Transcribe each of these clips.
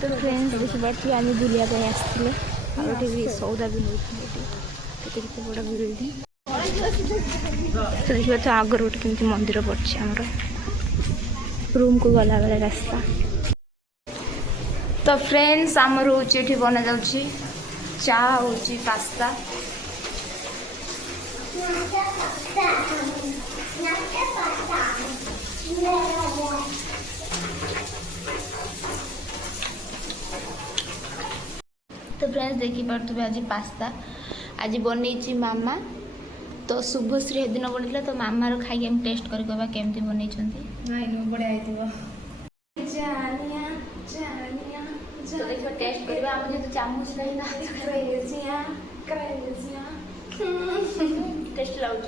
तो फ्रेंड्स देखिए आम बुलिया आसते भी सौदा भी नौते केते बड़ा बिल्डिंग तो देखिए आगर गोटे केमती मंदिर पड़े आमर रूम को गला बेले रास्ता। तो फ्रेंड्स आमर हूँ बना जा चा हूँ पास्ता तो फ्रेंड्स देखी पारे आज पास्ता आज बनई मामा तो शुभश्री दिन बनता तो मामार खाई हम टेस्ट कर केमती बनई बढ़िया टेस्ट करवा चामच टेस्ट लगुच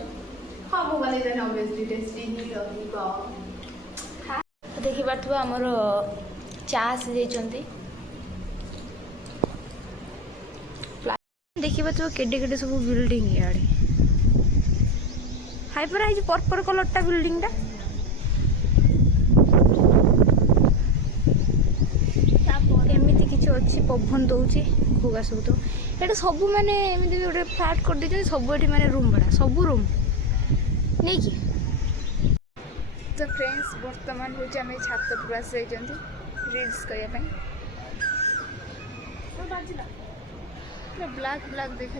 हाँ मुझे देखी पारे आमर चा आसी जाइए देखिए तो केडे केडे सब बिल्डिंग इे हाइपर आई पर्पल कलरटा बिल्डिंगटा एमती किसी अच्छी पवन दौर घोगा सब तो ये सब मैंने एमती गोटे फ्लाट कर दे सब ये मैंने रूम भाड़ा सब रूम नहीं कि तो फ्रेंड्स बर्तमान हूँ आम छात पर आस रील्स करने ब्लैक ब्लैक देखा